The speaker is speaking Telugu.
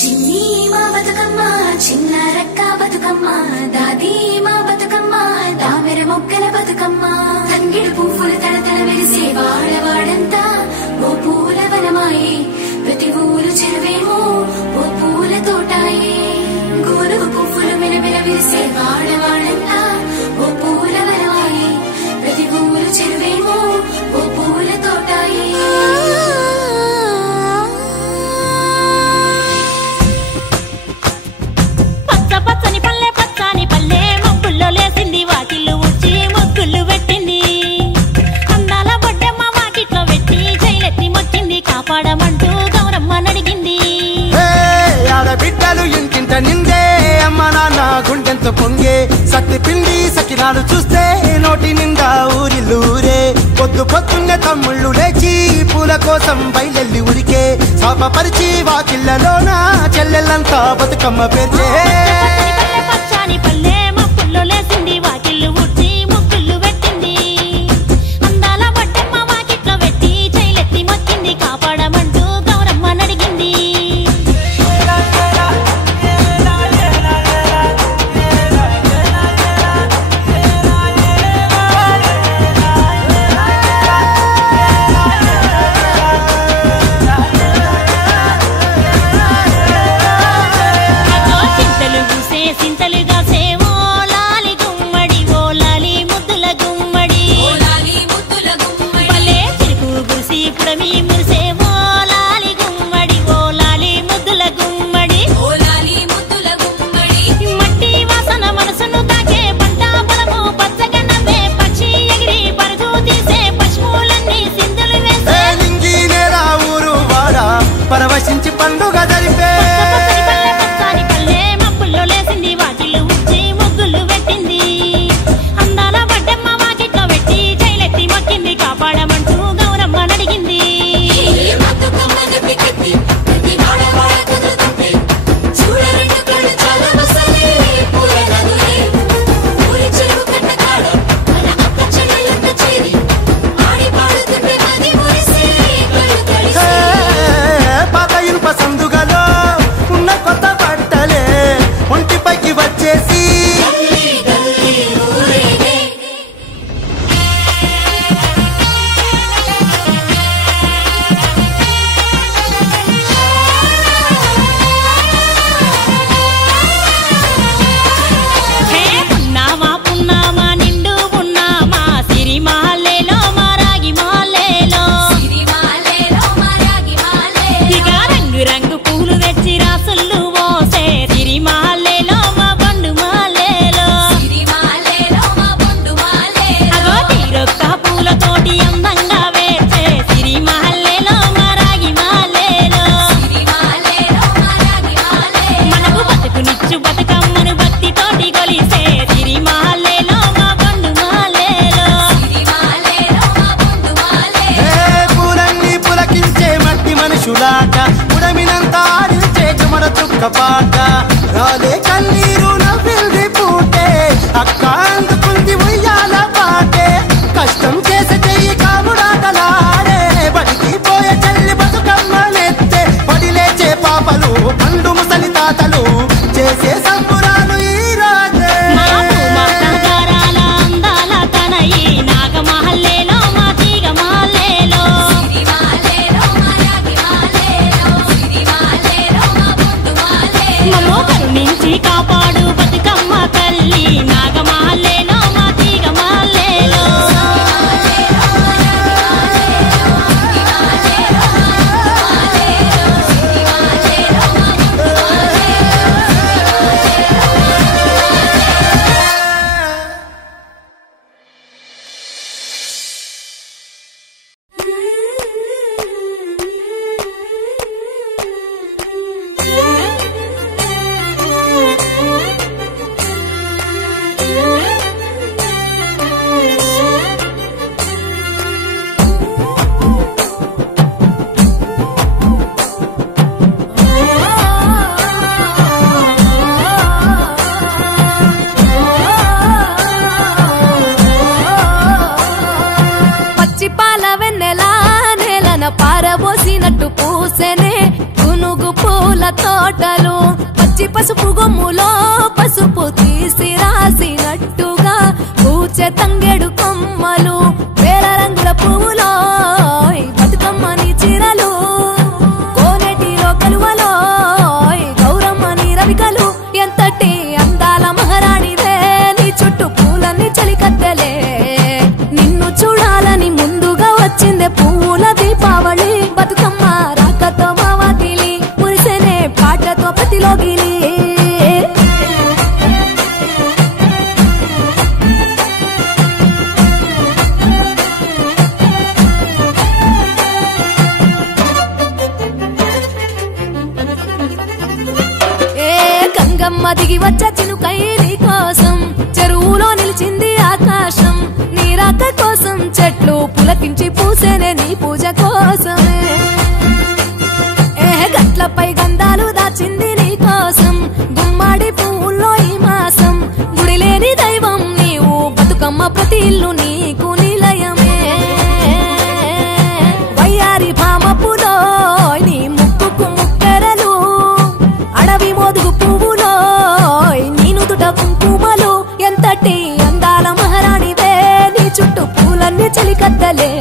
చిన్ని మా బతుకమ్మ చిన్న రక్క బతుకమ్మ దాది మా బతుకమ్మ దామెర మొక్కల బతుకమ్మ తంగిడు పువ్వులు తడతడ వెలిసే వాడవాడంతా ఓ పూల వనమాయే ప్రతి ఊరు చెరువేమో ఓ పూల తోటాయే గోరుగు పువ్వులు మెలమెల విరిసే వాడవాడంతా ఓ పూల వనమాయే ప్రతి ఊరు చెరువేమో ఓ పూల తోటాయే పచ్చని పల్లె పచ్చని పల్లె మబ్బుల్లో లేసింది వాకిళ్ళు ఊడ్చి ముగ్గులు పెట్టింది అందాల బొడ్డమ్మ వాకిట్లో పెట్టి జైలెత్తి మొక్కింది కాపాడమంటూ గౌరమ్మ నడిగింది ఆడబిడ్డలు ఇంటింట నిందే అమ్మ నాన్న గుండెంతో పొంగే సత్తి పిండి సకినాలు చూస్తే నోటి నిండా ఊరిల్లూరే పొద్దు పొద్దున్నే తమ్ముళ్ళు లేచి పూల కోసం బయలెల్లి ఉరికే శాపపరిచి వాకిళ్లలోన చెల్లెళ్ళంతా బతుకమ్మ పేర్చే పచ్చని పల్లె మబ్బుల్లో లేసింది వాకిళ్ళు ఊడ్చి ముగ్గులు పెట్టింది అందాల బొడ్డమ్మ వాకిట్లో పెట్టి జైలెత్తి మొక్కింది కాపాడమంటూ గౌరమ్మ నడిగింది సింతలుగా సేవో లాలి గుమ్మడి ఓ లాలి ముద్దుల గుమ్మడి భలే చిరుకు గురిసి పుడమి మురిసేవో లాలి గుమ్మడి ఓ లాలి ముద్దుల గుమ్మడి మట్టి వాసన మనసును తాకే పంట పొలము పచ్చగా నవ్వే పక్షి ఎగిరి పరుగు తీసే పశువులన్నీ సింధులు వేసే నింగి నేరా ఊరు వాడా పరవశించి పండుగ జరిపే పచ్చని పల్లె మబ్బుల్లో లేసింది వాకిళ్ళు ఊడ్చి ముగ్గులు పెట్టింది అందాల బొడ్డమ్మ వాకిట్లో పెట్టి జైలెత్తి మొక్కింది కాపాడమంటూ గౌరమ్మ నడిగింది పాత ఇనుప సందుగలో ఉన్న కొత్త బట్టలే ఒంటిపైకి వచ్చేసి హే పున్నామా పున్నామా నిండు పున్నామా సిరిమాలేలో మారాగి మాలేలో ఇక రంగు రంగు పూలు తెచ్చి రాసుళ్ళు మోసే సిరిమాలేలో మా బండు మాలేలో అగో తీరొక్క పూలతోటి అందంగా వేచే సిరిమాలేలో మారాగి మాలేలో మనకు బతుకునిచ్చు బతుకమ్మను భక్తితోటి కొలిసే సిరిమాలేలో మా బండు మాలేలో పూలన్నీ పులకించే మట్టి మనుషులాట ఉడమినంతా ఆడించే చెమర చుక్క పాట రాలే కన్నీరు నవ్వింది పూటే అక్క అందుకుంది ఉయ్యాల పాటే కష్టం చేసే చెయ్యి కాముడాటలాడే బడికి పోయే చెల్లి బతుకమ్మ నెత్తే పడి లేచే పాపలు పండు ముసలి తాతలు చేసే సంబురాలు ఈ రాజే మా నగరాల అందాల తనయి నాగమహల్లేలో మా తీగ మాలేలో మమ్మో కరుణించి కాపాడు బతుకమ్మ తల్లి నాగమహల్లేలో మా తీగ మాలేలో తోటలు పచ్చి పసుపు గొమ్ములో పసుపు తీసి రాసినట్టుగా పూచె తంగెడు కొమ్మలు వేల రంగుల పువ్వులో బతుకమ్మని చీరలు కోనేటిలో కలువలో గౌరమ్మని రవికలు ఎంతటి అందాల మహారాణివే నీ చుట్టూ పూలన్నీ చలికత్తెలే నిన్ను చూడాలని ముందుగా వచ్చిందే పువ్వుల దీపావళి బతుకమ్మ రాకతో మా వాకిలి మురిసెనే పాటతో ప్రతిలోగిలి గంగమ్మ దిగి వచ్చ చినుకై నీ కోసం చెరువులో నిలిచింది ఆకాశం నీ రాక కోసం చెట్లు పులకించి పూసేనే నీ పూజ కోసమే గట్లపై గంధాలు దాచింది నీ కోసం గుమ్మాడి పువ్వుల్లో ఈ మాసం గుడి లేని దైవం నీవు బతుకమ్మ ప్రతి ఇల్లు నీకు నిలయమే వయ్యారి భామపులో నీ ముక్కుకు ముక్కెరలు అడవి మోదుగు పువ్వులో నీను దుట కుంకుమలు ఎంతటి అందాల మహారాణివే నీ చుట్టూ పూలన్నీ చలికత్తలే